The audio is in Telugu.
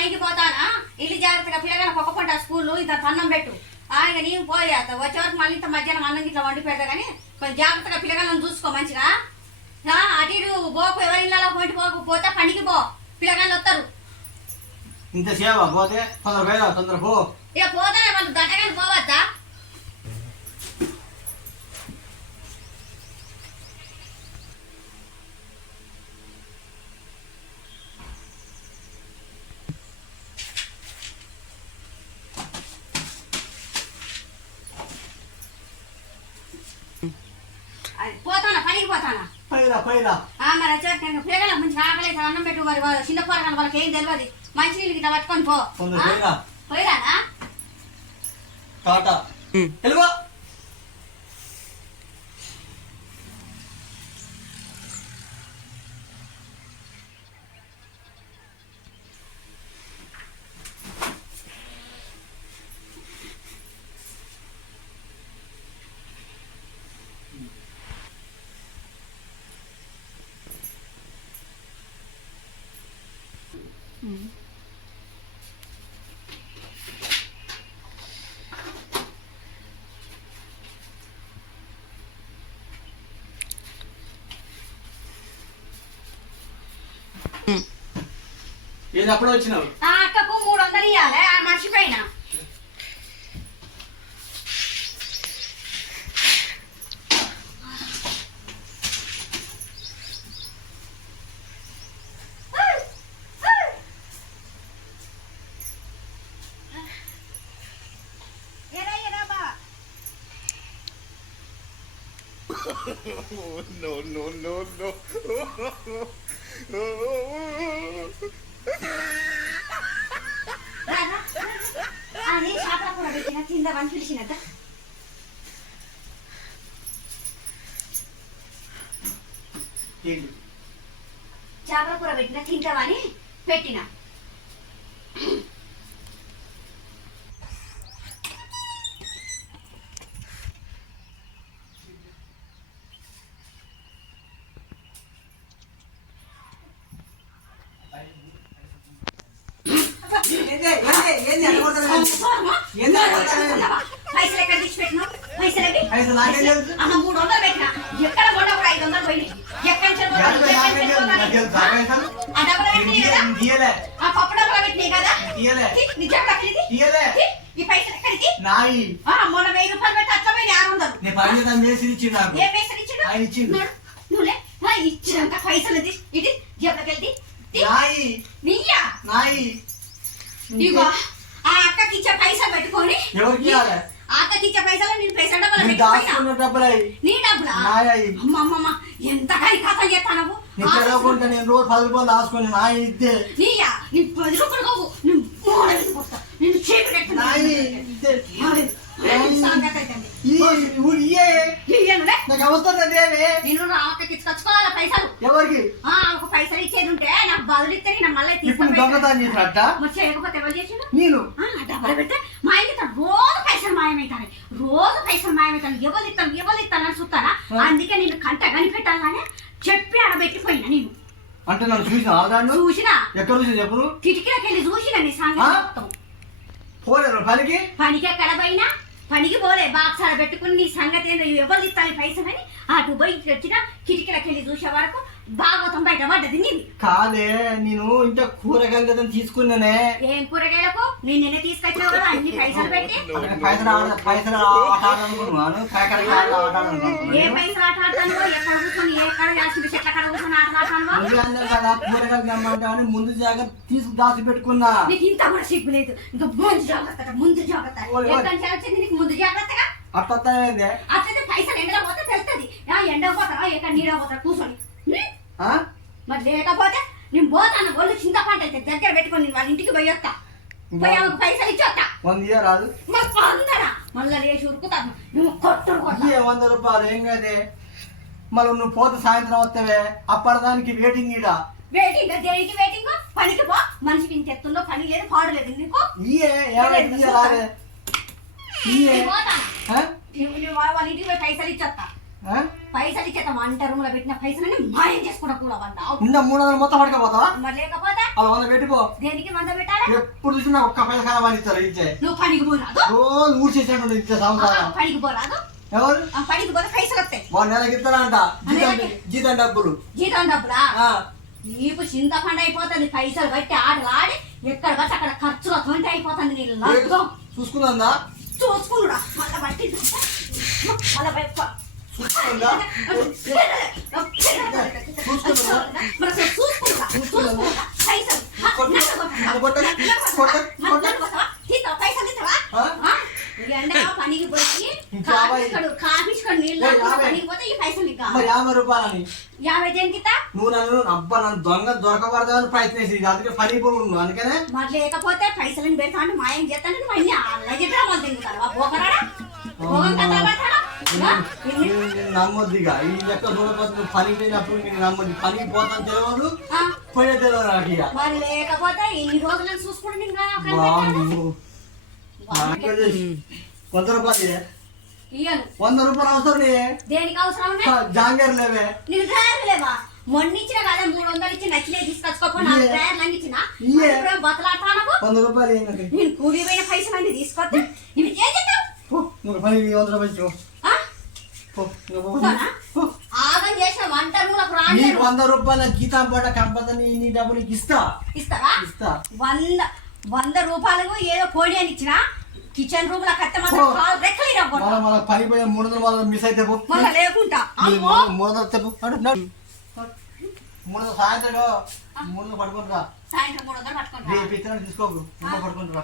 పైకి పోతానా ఇల్లు జాగ్రత్తగా పిల్లగానే పొక్కపోంటా స్కూల్ ఇంత అన్నం పెట్టు ఇక నీవు పోయేస్తా వచ్చే వరకు మళ్ళీ ఇంత మధ్యాహ్నం అన్నం ఇట్లా వండి పెడతా కానీ కొంచెం జాగ్రత్తగా పిల్లగాలను చూసుకో మంచిగా అటు ఇటు పోకు ఎవరి ఇళ్ళలో పోటీ పోతే పనికి పో పిల్లగాళ్ళు వస్తారు ఇంత సేవ పోతే తొందర పో ఇక పోతానే వాళ్ళు దట్టగానే పోవద్దా పోతానా పనికి పోతానా మరి వచ్చాక పిల్లగాళ్ళ మంచి ఆకలి అన్నం పెట్టు మరి చిన్న పోరగాళ్ళు వాళ్ళకి ఏం తెలియదు మంచి నీళ్ళు గిట్ట పట్టుకొని పో పోయిరానా టాటా తెలుగు ఏది అప్పుడే వచ్చినావు అక్కకు 300 ఇవ్వాలి మర్చిపోయినా No. అది చేపల కూర పెట్టిన తిందామని పిలిచినద్దా చేపల కూర పెట్టిన తింటామని పెట్టిన పైసలు ఎక్కడ తీసి పెట్టినా పైసలు 300 పెట్టినా ఎక్కడ కూడా 500 పోయి పప్పు డబ్బులు పెట్టినాయి కదా ఈ పైసలు ఎక్కడిది మొన్న 1000 రూపాయలు పెట్టి అట్లా పోయి 600 ఏ పైసలు ఇచ్చిండు నువ్వులే ఇచ్చినాక పైసలు తీసి ఇటు జబ్బకెళ్ళి నీయా ఇగో ఆ అక్కకి ఇచ్చే పైసలు పెట్టుకొని అక్కకి ఇచ్చే పైసలు నేను పైసలు డబ్బులు నీ డబ్బులా అమ్మమ్మ ఎంత కథ చేస్తాను నేను రోజు 10 రూపాయలు దాచుకొని నా ఇద్దే నీయా నీ 10 రూపాయలు కావు నేను చేపి నాకు అవసరం నేను అక్కకి తెచ్చుకోవాలి పైసలు ఎవరికి ఒక పైసలు ఇచ్చేది ఉంటే నాకు బదులు ఇస్తే నేను మళ్ళీ చేయకపోతే ఎవరు చేసిండు నేను డబ్బులు పెడితే మా ఇంటి రోజు పైసలు మాయమవుతాను ఎవరు ఇస్తాను అని చూస్తానా అందుకే నేను కంట కనిపెట్టాలని చెప్పి ఆడబెట్టిపోయినా నేను అంటే నన్ను చూసినా ఎక్కడ చూసిన చెప్పు కిటికీలోకి వెళ్ళి చూసిన నీ సంగతి పోలేదు పనికి ఎక్కడ పోయినా పనికి పోలే బాక్స్ ఆడ పెట్టుకుని నీ సంగతి ఏందో ఎవరు ఇస్తాను పైసలని అటు పోయి వచ్చిన కిటికీలోకి వెళ్ళి చూసే వరకు భాగవతం బయట పడ్డది నీది కాదే నేను ఇంత కూరగాయలు తీసుకున్నానే ఏం కూరగాయలకు నేను నిన్న తీసుకొచ్చినావు కదా అన్ని పైసలు పెట్టి ఏ పైసలు ఆట ఆడతాను ఎక్కడ కూర్చొని ఎక్కడ చెట్ల కడ కూర్చొని కూరగాయలు తెమ్మంటామని ముందు జాగ్రత్త తీసుకు దాచి పెట్టుకున్నా నీకు ఇంత కూడా సిగ్గు లేదు ఇంకా ముందు జాగ్రత్త వచ్చింది నీకు ముందు జాగ్రత్తగా అట్లయితే పైసలు ఎండలో పోతే తెలుస్తుంది ఎండ పోతారా ఎక్కడ నీడ పోతారా కూర్చొని మరి లేకపోతే నేను పోతాను ఒళ్ళు చింతపంట అయితే దగ్గర పెట్టుకొని నేను వాళ్ళ ఇంటికి పోయొస్తా పోయి ఆమెకు పైసలు ఇచ్చొస్తా రాదు మళ్ళీ లేచి ఉరుకుతాను నువ్వు కొట్టుడు 100 రూపాయలు ఏం కదే మళ్ళీ నువ్వు పోతే సాయంత్రం వస్తావే అప్పటిదానికి వెయిటింగ్ వెయిటింగ్ దేనికి వెయిటింగ్ పనికి పో మనిషికి ఇంత ఎత్తుందో పని లేదు పాడు లేదు నీకు వాళ్ళ ఇంటికి పోయి పైసలు ఇచ్చొస్తా పైసలు ఇచ్చేత వంట రూమ్ లో పెట్టిన పైసలని మాయం చేసుకుంటా కూడా వంటావు. నిన్న 300 మొత్తం పడకపోతావా? మరి లేకపోతే అలా 100 పెట్టిపో. దేనికి 100 పెట్టాలి? ఎప్పుడు చూసినా ఒక్క పైసా ఖరాబ్ ఇచ్చారు ఇచ్చే. నువ్వు పనికి పోరాదు. రోజు ఊడ్చేసాడు ఇచ్చే సంవత్సరాలు. పనికి పోరాదు. ఎవరు పనికి పోతే పైసలు వస్తాయి. నెలకి ఇస్తారంట జీతం డబ్బులు. జీతం డబ్బులా? నీకు చింతపండు అయిపోతుంది. పైసలు బట్టి ఆటలు ఆడి ఎక్కడ బట్టి అక్కడ ఖర్చులో తొంటి అయిపోతుంది. నీ లగ్గం చూసుకుందా? చూసుకున్నా మళ్ళీ బట్టి మళ్ళీ చూసుకుందా? పనికి పోయి కాపించుకొని నీళ్ళు పనికి పోతే ఈ పైసలు 50 రూపాయలని. 50 దేనికి? నువ్వు నన్ను దొంగ దొరకబడదామని ప్రయత్నించి అందుకే పని పోను. అందుకనే మరి లేకపోతే పైసలను పెడతా అంటే మాయం చేస్తాను. నువ్వు అన్ని అల్లగిట్రా వాళ్ళు తింటావా? పోకరాడా నమ్మొద్దిగా ఈ లెక్క చూడకపోతే పని పోయినప్పుడు నేను నమ్మొద్ది. పనికి పోతాను తెలియదు, పోయే తెలియదు నాకు. ఇక మరి లేకపోతే ఎన్ని రోజులు చూసుకుంటే 100 రూపాయలు ఇయ్యను. 100 రూపాయలు అవసరం. దేనికి అవసరం? జాంగర్ లేవే. నీకు డ్రైవర్ లేవా? మొన్న ఇచ్చిన కదా 300 ఇచ్చి నచ్చినవి తీసుకొచ్చుకోకుండా డ్రైవర్లు ఇచ్చిన బతలాడతాను. 100 రూపాయలు నేను కూలి పోయిన పైసలు అన్ని తీసుకొస్తే ఇవి చేస్తావు. పని 100 రూపాయలు ఆగం చేసిన వంట నువ్వు రాని 100 రూపాయల గీతం పాట కంపల్సరీ నీ డబ్బు నీకు ఇస్తావా? 100 రూపాయలకు ఏదో కోడి అని ఇచ్చిన కిచెన్ రూమ్ లో కట్ట పని పోయే 300 మిస్ అయితే మళ్ళీ లేకుండా 300 సాయంత్రం 300 పడుకుంటా. సాయంత్రం 300 పట్టుకుంటా. తీసుకోకు పడుకుంటా.